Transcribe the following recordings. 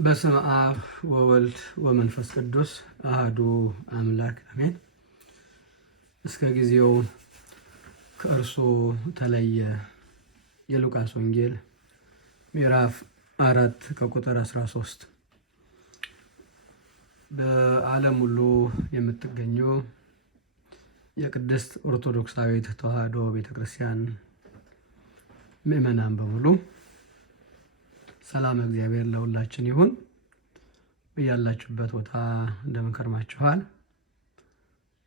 በስመ አብ ወወልድ ወመንፈስ ቅዱስ አህዱ አምላክ አሜን። እስከ ጊዜው ከእርሱ ተለየ። የሉቃስ ወንጌል ምዕራፍ 4 ከቁጥር 13። በዓለም ሁሉ የምትገኙ የቅድስት ኦርቶዶክሳዊት ተዋሕዶ ቤተክርስቲያን ምእመናን በሙሉ ሰላም እግዚአብሔር ለሁላችን ይሁን። በያላችሁበት ቦታ እንደምን ከርማችኋል?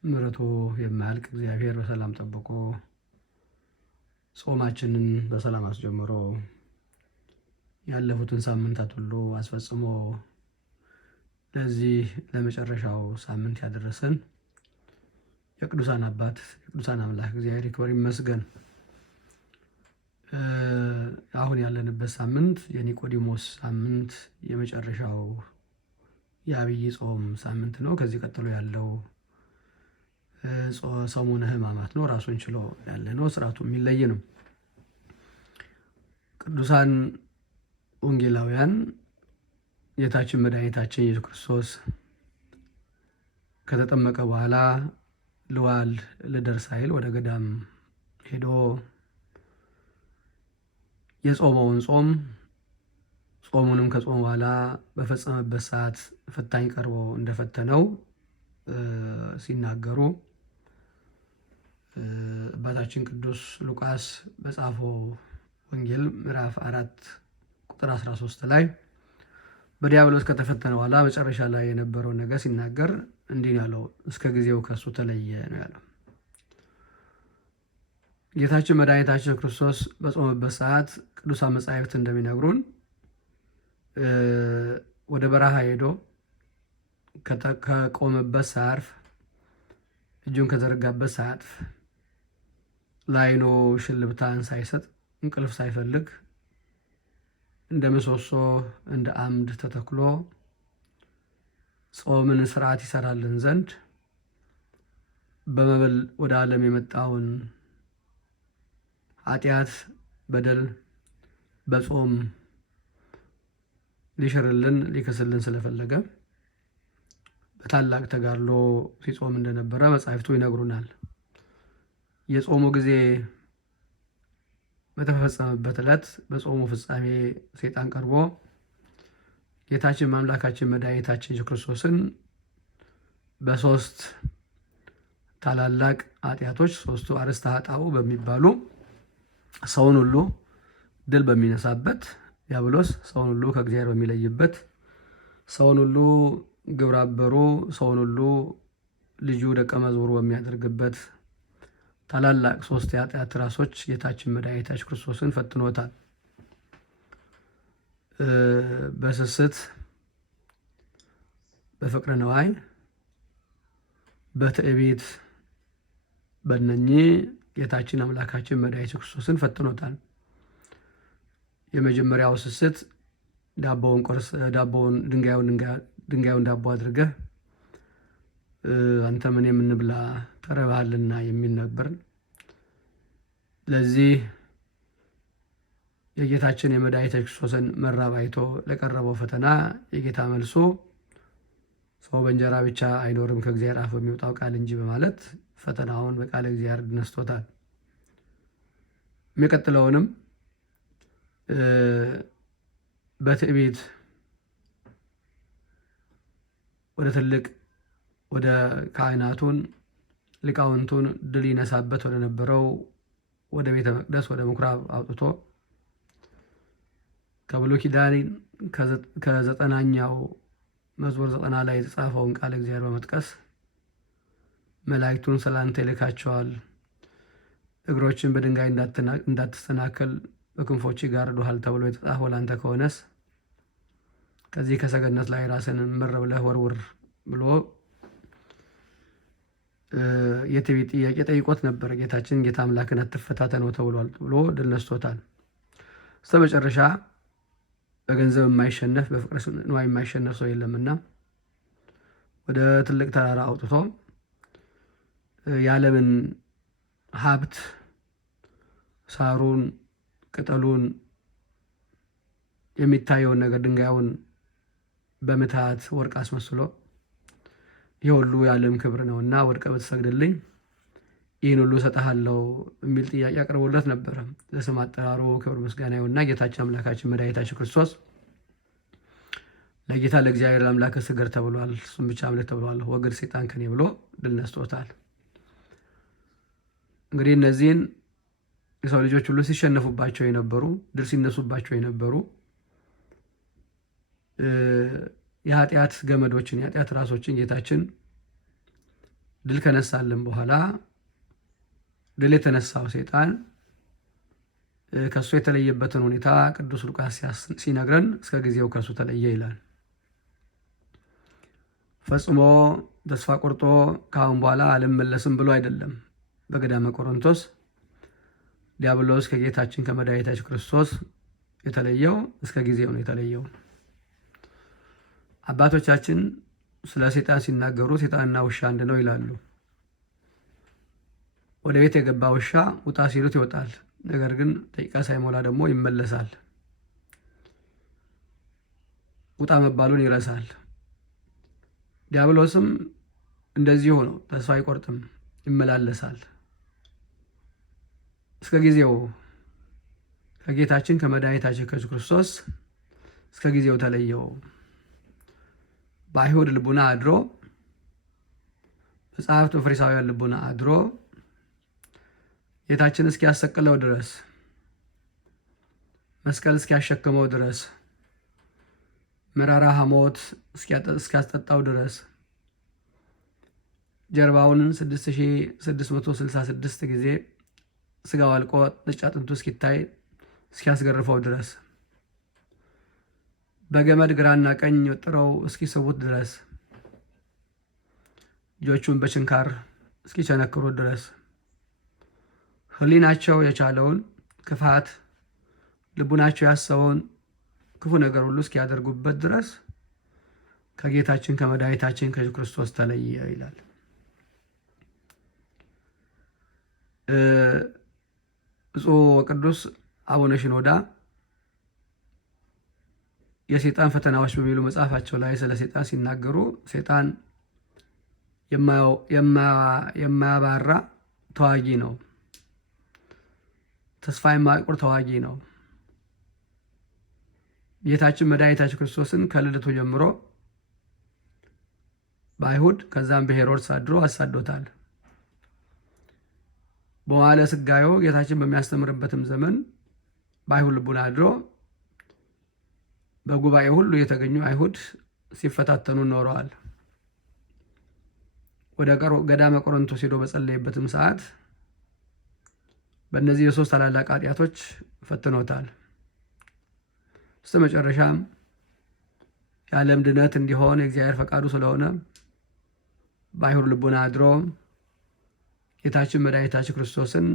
ምሕረቱ የማያልቅ እግዚአብሔር በሰላም ጠብቆ ጾማችንን በሰላም አስጀምሮ ያለፉትን ሳምንታት ሁሉ አስፈጽሞ ለዚህ ለመጨረሻው ሳምንት ያደረሰን የቅዱሳን አባት የቅዱሳን አምላክ እግዚአብሔር ይክበር ይመስገን። አሁን ያለንበት ሳምንት የኒቆዲሞስ ሳምንት የመጨረሻው የአብይ ጾም ሳምንት ነው። ከዚህ ቀጥሎ ያለው ሰሙነ ሕማማት ነው። ራሱን ችሎ ያለ ነው። ስርዓቱ የሚለይ ነው። ቅዱሳን ወንጌላውያን ጌታችን መድኃኒታችን ኢየሱስ ክርስቶስ ከተጠመቀ በኋላ ልዋል ልደር ሳይል ወደ ገዳም ሄዶ የጾመውን ጾሙንም ከጾም በኋላ በፈጸመበት ሰዓት ፈታኝ ቀርቦ እንደፈተነው ሲናገሩ አባታችን ቅዱስ ሉቃስ በጻፈው ወንጌል ምዕራፍ 4 ቁጥር 13 ላይ በዲያብሎስ ከተፈተነ በኋላ መጨረሻ ላይ የነበረውን ነገር ሲናገር እንዲህ ያለው እስከ ጊዜው ከሱ ተለየ ነው ያለው። ጌታችን መድኃኒታችን ክርስቶስ በጾመበት ሰዓት ቅዱሳን መጻሕፍት እንደሚነግሩን ወደ በረሃ ሄዶ ከቆመበት ሳያርፍ እጁን ከዘረጋበት ሳያጥፍ ለዓይኑ ሽልብታን ሳይሰጥ እንቅልፍ ሳይፈልግ እንደ ምሰሶ እንደ አምድ ተተክሎ ጾምን ስርዓት ይሰራልን ዘንድ በመብል ወደ ዓለም የመጣውን ኃጢአት በደል በጾም ሊሽርልን ሊክስልን ስለፈለገ በታላቅ ተጋድሎ ሲጾም እንደነበረ መጻሕፍቱ ይነግሩናል። የጾሙ ጊዜ በተፈጸመበት ዕለት በጾሙ ፍጻሜ ሰይጣን ቀርቦ ጌታችን ማምላካችን መድኃኒታችን ኢየሱስ ክርስቶስን በሶስት ታላላቅ ኃጢአቶች ሶስቱ አርእስተ ኃጣውእ በሚባሉ ሰውን ሁሉ ድል በሚነሳበት ዲያብሎስ ሰውን ሁሉ ከእግዚአብሔር በሚለይበት ሰውን ሁሉ ግብረ አበሩ ሰውን ሁሉ ልጁ ደቀ መዝሙሩ በሚያደርግበት ታላላቅ ሶስት የኃጢአት ራሶች ጌታችን መድኃኒታችን ክርስቶስን ፈትኖታል። በስስት፣ በፍቅረ ነዋይ፣ በትዕቢት በእነኚህ ጌታችን አምላካችን መድኃኒታችን ክርስቶስን ፈትኖታል። የመጀመሪያው ስስት ድንጋዩን ዳቦ አድርገህ አንተ ምን የምንብላ ተርበሃልና የሚል ነበር። ለዚህ የጌታችን የመድኃኒታችን ክርስቶስን መራብ አይቶ ለቀረበው ፈተና የጌታ መልሶ ሰው በእንጀራ ብቻ አይኖርም ከእግዚአብሔር አፍ በሚወጣው ቃል እንጂ በማለት ፈተናውን በቃለ እግዚአብሔር ነስቶታል። የሚቀጥለውንም በትዕቢት ወደ ካህናቱን ሊቃውንቱን ድል ይነሳበት ወደ ነበረው ወደ ቤተ መቅደስ ወደ ምኩራብ አውጥቶ ከብሉይ ኪዳን ከዘጠናኛው መዝሙር 90 ላይ የተጻፈውን ቃል እግዚአብሔር በመጥቀስ መላእክቱን ስላንተ ይልካቸዋል፣ እግሮችን በድንጋይ እንዳትሰናከል በክንፎች ጋርዶሃል ተብሎ የተጻፈው ላንተ ከሆነስ ከዚህ ከሰገነት ላይ ራስን ምር ብለህ ወርውር ብሎ የትዕቢት ጥያቄ ጠይቆት ነበር። ጌታችን ጌታ አምላክን አትፈታተነው ተብሏል ብሎ ድል ነስቶታል። እስከ መጨረሻ በገንዘብ የማይሸነፍ በፍቅረ ነዋይ የማይሸነፍ ሰው የለምና ወደ ትልቅ ተራራ አውጥቶ የዓለምን ሀብት ሳሩን ቅጠሉን የሚታየውን ነገር ድንጋዩን በምትሃት ወርቅ አስመስሎ ይህ ሁሉ የዓለም ክብር ነውና ወድቀህ ብትሰግድልኝ ይህን ሁሉ እሰጥሃለሁ የሚል ጥያቄ አቅርቦለት ነበረ። ለስም አጠራሩ ክብር ምስጋና ይሁንና ጌታችን አምላካችን መድኃኒታችን ክርስቶስ ለጌታ ለእግዚአብሔር አምላክ ስገድ ተብሏል፣ እሱም ብቻ አምልክ ተብሏል፣ ወግድ ሰይጣን ከኔ ብሎ ድል ነስቶታል። እንግዲህ እነዚህን የሰው ልጆች ሁሉ ሲሸነፉባቸው የነበሩ ድል ሲነሱባቸው የነበሩ የኃጢአት ገመዶችን የኃጢአት ራሶችን ጌታችን ድል ከነሳልን በኋላ ድል የተነሳው ሰይጣን ከእሱ የተለየበትን ሁኔታ ቅዱስ ሉቃስ ሲነግረን እስከ ጊዜው ከእሱ ተለየ ይላል። ፈጽሞ ተስፋ ቆርጦ ከአሁን በኋላ አልመለስም ብሎ አይደለም። በገዳመ ቆሮንቶስ ዲያብሎስ ከጌታችን ከመድኃኒታችን ክርስቶስ የተለየው እስከ ጊዜው ነው የተለየው። አባቶቻችን ስለ ሰይጣን ሲናገሩ ሰይጣንና ውሻ አንድ ነው ይላሉ። ወደ ቤት የገባ ውሻ ውጣ ሲሉት ይወጣል፣ ነገር ግን ደቂቃ ሳይሞላ ደግሞ ይመለሳል። ውጣ መባሉን ይረሳል። ዲያብሎስም እንደዚሁ ነው፣ ተስፋ አይቆርጥም፣ ይመላለሳል። እስከ ጊዜው ከጌታችን ከመድኃኒታችን ከኢየሱስ ክርስቶስ እስከ ጊዜው ተለየው። በአይሁድ ልቡና አድሮ መጽሐፍት በፈሪሳውያን ልቡና አድሮ ጌታችን እስኪያሰቅለው ድረስ መስቀል እስኪያሸክመው ድረስ መራራ ሐሞት እስኪያስጠጣው ድረስ ጀርባውን 6666 ጊዜ ስጋው አልቆ ነጭ አጥንቱ እስኪታይ እስኪያስገርፈው ድረስ በገመድ ግራና ቀኝ ወጥረው እስኪስቡት ድረስ እጆቹን በችንካር እስኪቸነክሩት ድረስ ሕሊናቸው የቻለውን ክፋት ልቡናቸው ያሰበውን ክፉ ነገር ሁሉ እስኪያደርጉበት ድረስ ከጌታችን ከመድኃኒታችን ከኢየሱስ ክርስቶስ ተለየ ይላል። ብፁዕ ወቅዱስ አቡነ ሽኖዳ የሰይጣን ፈተናዎች በሚሉ መጽሐፋቸው ላይ ስለ ሰይጣን ሲናገሩ ሰይጣን የማያባራ ተዋጊ ነው፣ ተስፋ የማይቆርጥ ተዋጊ ነው። ጌታችን መድኃኒታችን ክርስቶስን ከልደቱ ጀምሮ በአይሁድ ከዛም በሄሮድስ አድሮ አሳዶታል። በመዋዕለ ሥጋዌው ጌታችን በሚያስተምርበትም ዘመን በአይሁድ ልቡና አድሮ በጉባኤ ሁሉ የተገኙ አይሁድ ሲፈታተኑ ኖረዋል። ወደ ገዳመ ቆሮንቶስ ሄዶ በጸለየበትም ሰዓት በእነዚህ የሶስት ታላላቅ ኃጢአቶች ፈትኖታል። እስከ መጨረሻም የዓለም ድነት እንዲሆን የእግዚአብሔር ፈቃዱ ስለሆነ በአይሁድ ልቡና አድሮ ጌታችን መድኃኒታችን ክርስቶስን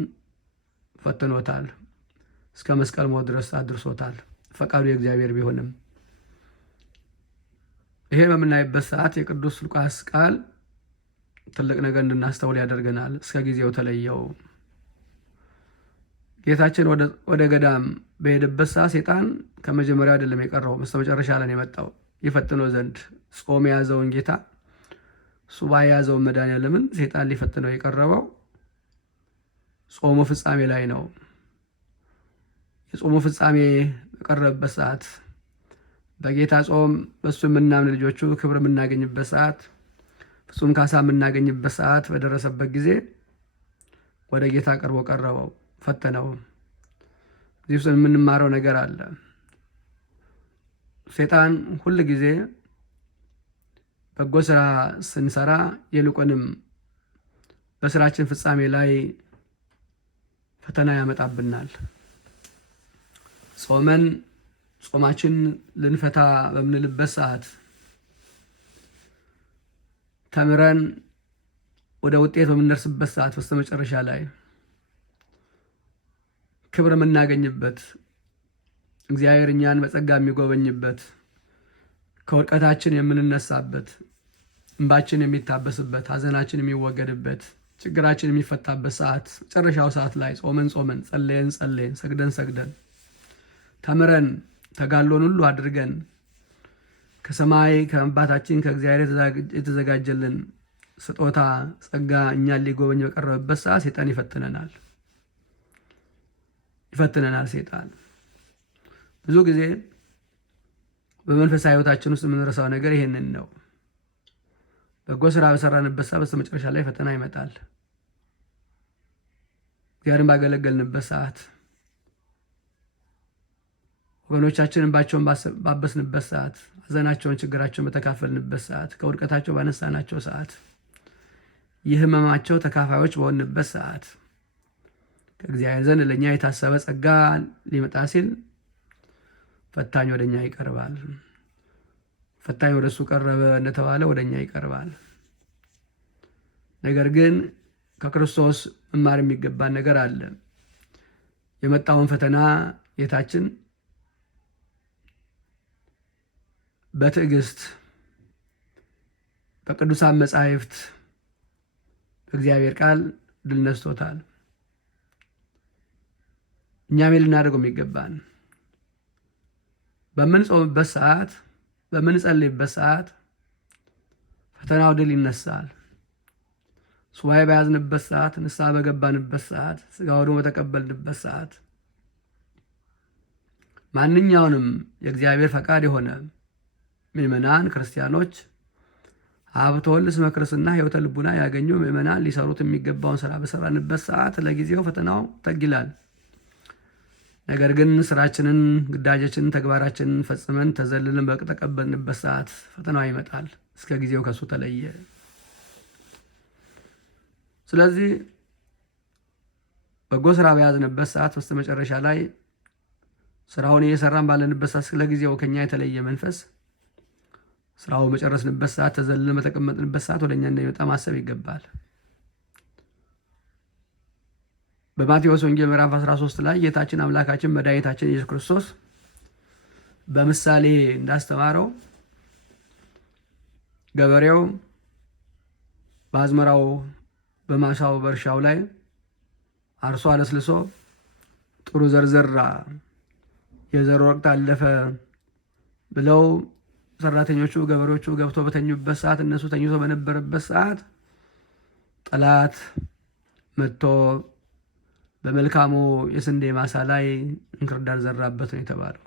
ፈትኖታል። እስከ መስቀል ሞት ድረስ አድርሶታል። ፈቃዱ የእግዚአብሔር ቢሆንም ይሄ በምናይበት ሰዓት የቅዱስ ሉቃስ ቃል ትልቅ ነገር እንድናስተውል ያደርገናል። እስከ ጊዜው ተለየው። ጌታችን ወደ ገዳም በሄደበት ሰዓት ሰይጣን ከመጀመሪያው አይደለም የቀረው፣ በስተመጨረሻ ላይ የመጣው ይፈትነው ዘንድ። ጾም የያዘውን ጌታ ሱባኤ የያዘውን መድኃኔዓለምን ሰይጣን ሊፈትነው የቀረበው ጾሙ ፍጻሜ ላይ ነው። የጾሙ ፍጻሜ በቀረበበት ሰዓት በጌታ ጾም በእሱ የምናምን ልጆቹ ክብር የምናገኝበት ሰዓት፣ ፍጹም ካሳ የምናገኝበት ሰዓት በደረሰበት ጊዜ ወደ ጌታ ቀረበው፣ ፈተነው። እዚህ ውስጥ የምንማረው ነገር አለ። ሰይጣን ሁል ጊዜ በጎ ስራ ስንሰራ ይልቁንም በስራችን ፍጻሜ ላይ ፈተና ያመጣብናል። ጾመን ጾማችን ልንፈታ በምንልበት ሰዓት፣ ተምረን ወደ ውጤት በምንደርስበት ሰዓት፣ በስተመጨረሻ ላይ ክብር የምናገኝበት እግዚአብሔር እኛን በጸጋ የሚጎበኝበት ከውድቀታችን የምንነሳበት እንባችን የሚታበስበት ሐዘናችን የሚወገድበት ችግራችን የሚፈታበት ሰዓት፣ መጨረሻው ሰዓት ላይ ጾመን ጸለየን ሰግደን ተምረን ተጋድሎን ሁሉ አድርገን ከሰማይ ከአባታችን ከእግዚአብሔር የተዘጋጀልን ስጦታ ጸጋ እኛን ሊጎበኝ በቀረበበት ሰዓት ሴጣን ይፈትነናል። ሴጣን ብዙ ጊዜ በመንፈሳዊ ሕይወታችን ውስጥ የምንረሳው ነገር ይሄንን ነው። በጎ ስራ በሰራንበት ሰዓት በስተመጨረሻ ላይ ፈተና ይመጣል። እግዚአብሔርን ባገለገልንበት ሰዓት፣ ወገኖቻችንን እንባቸውን ባበስንበት ሰዓት፣ ሐዘናቸውን ችግራቸውን በተካፈልንበት ሰዓት፣ ከውድቀታቸው ባነሳናቸው ሰዓት፣ የሕመማቸው ተካፋዮች በሆንበት ሰዓት ከእግዚአብሔር ዘንድ ለእኛ የታሰበ ጸጋ ሊመጣ ሲል ፈታኝ ወደ እኛ ይቀርባል። ፈታኝ ወደ እሱ ቀረበ እንደተባለ ወደ እኛ ይቀርባል። ነገር ግን ከክርስቶስ መማር የሚገባን ነገር አለ። የመጣውን ፈተና ጌታችን በትዕግስት በቅዱሳን መጻሕፍት በእግዚአብሔር ቃል ድል ነስቶታል። እኛም ልናደርገው የሚገባን በምንጾምበት ሰዓት፣ በምንጸልይበት ሰዓት ፈተናው ድል ይነሳል። ሱባኤ በያዝንበት ሰዓት፣ ንስሐ በገባንበት ሰዓት፣ ሥጋ ወደሙ በተቀበልንበት ሰዓት ማንኛውንም የእግዚአብሔር ፈቃድ የሆነ ምእመናን ክርስቲያኖች ሀብተ ወልድ ስመ ክርስትና ሕይወተ ልቡና ያገኙ ምእመናን ሊሰሩት የሚገባውን ስራ በሰራንበት ሰዓት ለጊዜው ፈተናው ተጊላል። ነገር ግን ስራችንን፣ ግዳጃችንን፣ ተግባራችንን ፈጽመን ተዘልልን በተቀበልንበት ሰዓት ፈተናው ይመጣል። እስከ ጊዜው ከሱ ተለየ። ስለዚህ በጎ ስራ በያዝንበት ሰዓት በስተመጨረሻ ላይ ስራውን እየሰራን ባለንበት ሰዓት ለጊዜው ከኛ የተለየ መንፈስ ስራው በጨረስንበት ሰዓት ተዘልለን በተቀመጥንበት ሰዓት ወደኛ እንደሚመጣ ማሰብ ይገባል። በማቴዎስ ወንጌል ምዕራፍ 13 ላይ ጌታችን አምላካችን መድኃኒታችን ኢየሱስ ክርስቶስ በምሳሌ እንዳስተማረው ገበሬው በአዝመራው በማሳው በእርሻው ላይ አርሶ አለስልሶ ጥሩ ዘር ዘራ፣ የዘር ወቅት አለፈ ብለው ሰራተኞቹ ገበሬዎቹ ገብተው በተኙበት ሰዓት፣ እነሱ ተኝቶ በነበረበት ሰዓት ጠላት መጥቶ በመልካሙ የስንዴ ማሳ ላይ እንክርዳድ ዘራበት ነው የተባለው።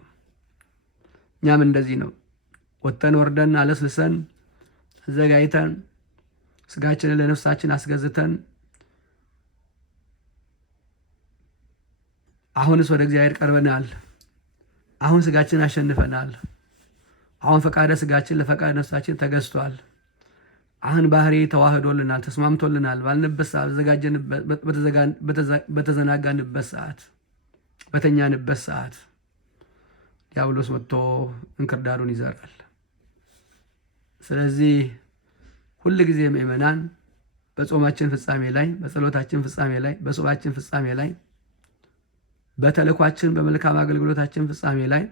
እኛም እንደዚህ ነው። ወጥተን ወርደን አለስልሰን አዘጋጅተን ስጋችንን ለነፍሳችን አስገዝተን አሁንስ ወደ እግዚአብሔር ቀርበናል። አሁን ስጋችንን አሸንፈናል። አሁን ፈቃደ ስጋችን ለፈቃደ ነፍሳችን ተገዝቷል። አሁን ባህሪ ተዋህዶልናል፣ ተስማምቶልናል ባልንበት ሰዓት፣ በተዘናጋንበት ሰዓት፣ በተኛንበት ሰዓት ዲያብሎስ መጥቶ እንክርዳዱን ይዘራል። ስለዚህ ሁል ጊዜ ምእመናን በጾማችን ፍጻሜ ላይ፣ በጸሎታችን ፍጻሜ ላይ፣ በሱባችን ፍጻሜ ላይ፣ በተልኳችን በመልካም አገልግሎታችን ፍጻሜ ላይ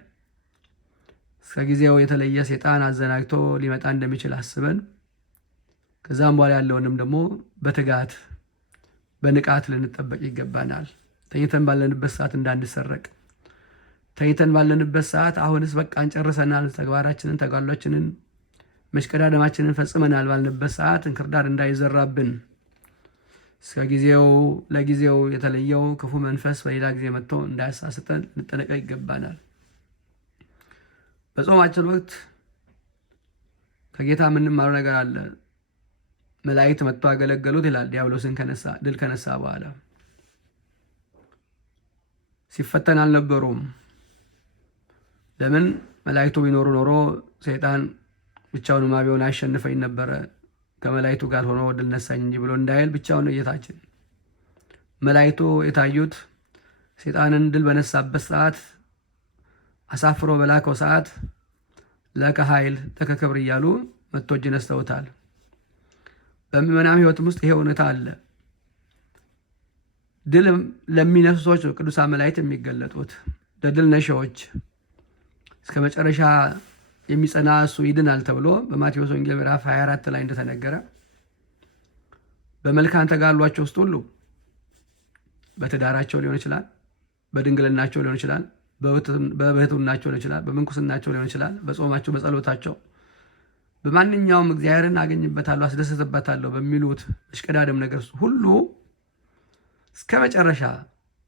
እስከ ጊዜው የተለየ ሴጣን አዘናግቶ ሊመጣ እንደሚችል አስበን ከዛም በኋላ ያለውንም ደግሞ በትጋት በንቃት ልንጠበቅ ይገባናል። ተኝተን ባለንበት ሰዓት እንዳንሰረቅ፣ ተኝተን ባለንበት ሰዓት አሁንስ በቃ እንጨርሰናል፣ ተግባራችንን፣ ተጋድሏችንን፣ መሽቀዳደማችንን ፈጽመናል ባልንበት ሰዓት እንክርዳድ እንዳይዘራብን እስከ ጊዜው ለጊዜው የተለየው ክፉ መንፈስ በሌላ ጊዜ መጥቶ እንዳያሳስተን ልንጠነቀቅ ይገባናል። በጾማችን ወቅት ከጌታ የምንማረው ነገር አለ። መላእክት መጥቶ አገለገሉት ይላል። ዲያብሎስን ድል ከነሳ በኋላ ሲፈተን አልነበሩም። ለምን? መላእክቱ ቢኖሩ ኖሮ ሰይጣን ብቻውንማ ቢሆን አሸንፈኝ ነበረ፣ ከመላእክቱ ጋር ሆኖ ድል ነሳኝ እንጂ ብሎ እንዳይል ብቻውን ነው ጌታችን። መላእክቱ የታዩት ሰይጣንን ድል በነሳበት ሰዓት፣ አሳፍሮ በላከው ሰዓት ለከ ኃይል ለከ ክብር እያሉ መጥቶ እጅ ነስተውታል። በምእመናን ሕይወትም ውስጥ ይሄ እውነታ አለ። ድል ለሚነሱ ሰዎች ቅዱሳን መላእክት የሚገለጡት ለድል ነሺዎች እስከ መጨረሻ የሚጸና እሱ ይድናል ተብሎ በማቴዎስ ወንጌል ምዕራፍ 24 ላይ እንደተነገረ በመልካም ተጋድሏቸው ውስጥ ሁሉ በትዳራቸው ሊሆን ይችላል፣ በድንግልናቸው ሊሆን ይችላል፣ በብሕትውናቸው ሊሆን ይችላል፣ በምንኩስናቸው ሊሆን ይችላል፣ በጾማቸው፣ በጸሎታቸው፣ በማንኛውም እግዚአብሔርን አገኝበታለሁ አስደሰትበታለሁ በሚሉት እሽቀዳደም ነገር ሁሉ እስከ መጨረሻ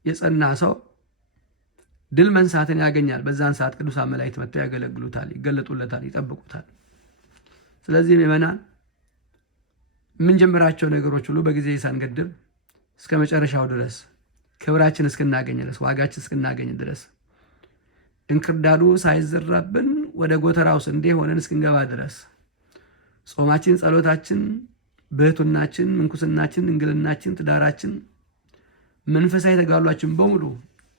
የጸና ሰው ድል መንሳትን ያገኛል። በዛን ሰዓት ቅዱሳን መላእክት መጥተው ያገለግሉታል፣ ይገለጡለታል፣ ይጠብቁታል። ስለዚህ ምእመናን የምንጀምራቸው ነገሮች ሁሉ በጊዜ ሳንገድብ እስከ መጨረሻው ድረስ ክብራችን እስክናገኝ ድረስ ዋጋችን እስክናገኝ ድረስ እንክርዳዱ ሳይዘራብን ወደ ጎተራው ስንዴ ሆነን እስክንገባ ድረስ ጾማችን፣ ጸሎታችን፣ ብህቱናችን፣ ምንኩስናችን፣ እንግልናችን፣ ትዳራችን፣ መንፈሳዊ ተጋድሏችን በሙሉ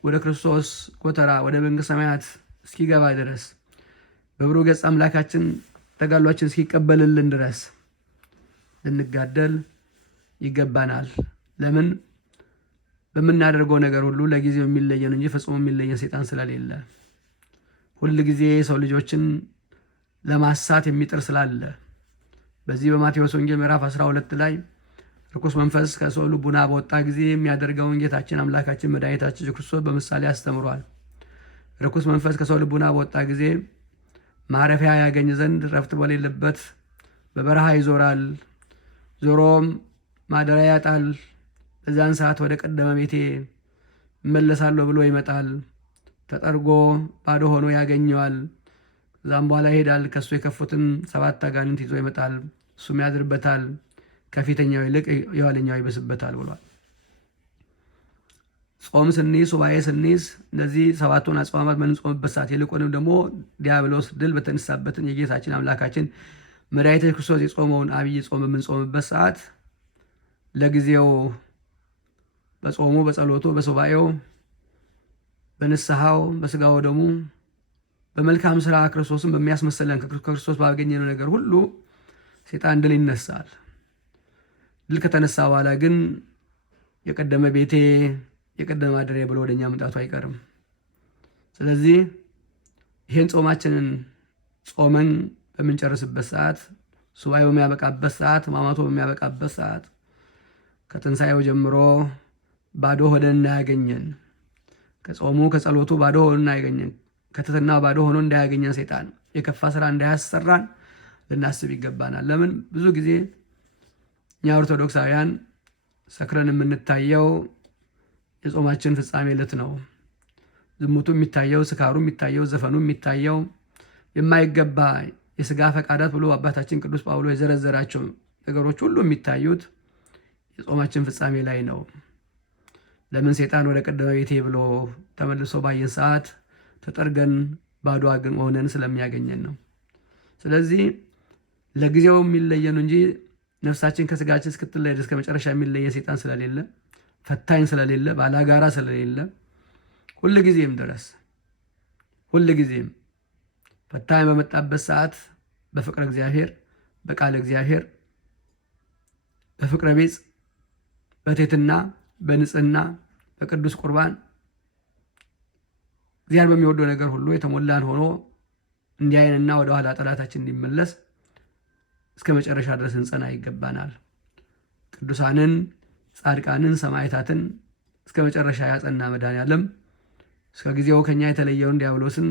ወደ ክርስቶስ ጎተራ ወደ መንግሥተ ሰማያት እስኪገባ ድረስ በብሩህ ገጽ አምላካችን ተጋድሏችን እስኪቀበልልን ድረስ ልንጋደል ይገባናል። ለምን? በምናደርገው ነገር ሁሉ ለጊዜው የሚለየን እንጂ ፈጽሞ የሚለየን ሰይጣን ስለሌለ፣ ሁል ጊዜ ሰው ልጆችን ለማሳት የሚጥር ስላለ በዚህ በማቴዎስ ወንጌል ምዕራፍ 12 ላይ ርኩስ መንፈስ ከሰው ልቡና በወጣ ጊዜ የሚያደርገውን ጌታችን አምላካችን መድኃኒታችን ክርስቶስ በምሳሌ አስተምሯል። ርኩስ መንፈስ ከሰው ልቡና በወጣ ጊዜ ማረፊያ ያገኝ ዘንድ ረፍት በሌለበት በበረሃ ይዞራል። ዞሮም ማደሪያ ያጣል። በዛን ሰዓት ወደ ቀደመ ቤቴ እመለሳለሁ ብሎ ይመጣል። ተጠርጎ ባዶ ሆኖ ያገኘዋል። ከዛም በኋላ ይሄዳል። ከሱ የከፉትን 7 አጋንንት ይዞ ይመጣል። እሱም ያድርበታል። ከፊተኛው ይልቅ የኋለኛው ይበስበታል ብሏል። ጾም ስንይዝ፣ ሱባኤ ስንይዝ እነዚህ 7ቱን አጽዋማት በምንጾምበት ሰዓት ይልቁንም ደግሞ ዲያብሎስ ድል በተነሳበትን የጌታችን አምላካችን መድኃኒታችን ክርስቶስ የጾመውን አብይ ጾም በምንጾምበት ሰዓት ለጊዜው በጾሙ፣ በጸሎቱ፣ በሱባኤው፣ በንስሐው፣ በስጋው ደሙ፣ በመልካም ስራ ክርስቶስን በሚያስመሰለን ከክርስቶስ ባገኘነው ነገር ሁሉ ሰይጣን ድል ይነሳል። ድል ከተነሳ በኋላ ግን የቀደመ ቤቴ የቀደመ ማደሪያ ብሎ ወደኛ መምጣቱ አይቀርም። ስለዚህ ይህን ጾማችንን ጾመን በምንጨርስበት ሰዓት፣ ሱባኤው በሚያበቃበት ሰዓት፣ ሕማማቱ በሚያበቃበት ሰዓት ከትንሣኤው ጀምሮ ባዶ ሆነን እንዳያገኘን፣ ከጾሙ ከጸሎቱ ባዶ ሆኖ እንዳያገኘን፣ ከትሕትና ባዶ ሆኖ እንዳያገኘን፣ ሰይጣን የከፋ ስራ እንዳያሰራን ልናስብ ይገባናል። ለምን? ብዙ ጊዜ እኛ ኦርቶዶክሳውያን ሰክረን የምንታየው የጾማችን ፍጻሜ ዕለት ነው። ዝሙቱ የሚታየው፣ ስካሩ የሚታየው፣ ዘፈኑ የሚታየው፣ የማይገባ የስጋ ፈቃዳት ብሎ አባታችን ቅዱስ ጳውሎስ የዘረዘራቸው ነገሮች ሁሉ የሚታዩት የጾማችን ፍጻሜ ላይ ነው። ለምን? ሰይጣን ወደ ቀደመ ቤቴ ብሎ ተመልሶ ባየን ሰዓት ተጠርገን ባዶ ግን ሆነን ስለሚያገኘን ነው። ስለዚህ ለጊዜው የሚለየን እንጂ ነፍሳችን ከስጋችን እስክትለይ እስከ መጨረሻ የሚለየ ሰይጣን ስለሌለ፣ ፈታኝ ስለሌለ፣ ባላጋራ ስለሌለ ሁልጊዜም ድረስ ሁልጊዜም ፈታኝ በመጣበት ሰዓት በፍቅረ እግዚአብሔር፣ በቃለ እግዚአብሔር፣ በፍቅረ ቢጽ፣ በትሕትና፣ በንጽህና፣ በቅዱስ ቁርባን እግዚአብሔር በሚወደው ነገር ሁሉ የተሞላን ሆኖ እንዲያይንና ወደኋላ ጠላታችን እንዲመለስ እስከ መጨረሻ ድረስ እንጸና ይገባናል። ቅዱሳንን፣ ጻድቃንን፣ ሰማዕታትን እስከ መጨረሻ ያጸና መድኃኔዓለም እስከ ጊዜው ከኛ የተለየውን ዲያብሎስን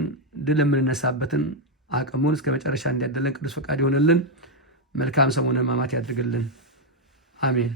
ድል የምንነሳበትን አቅሙን እስከ መጨረሻ እንዲያደለን ቅዱስ ፈቃድ ይሆንልን። መልካም ሰሙነ ሕማማት ያድርግልን። አሜን።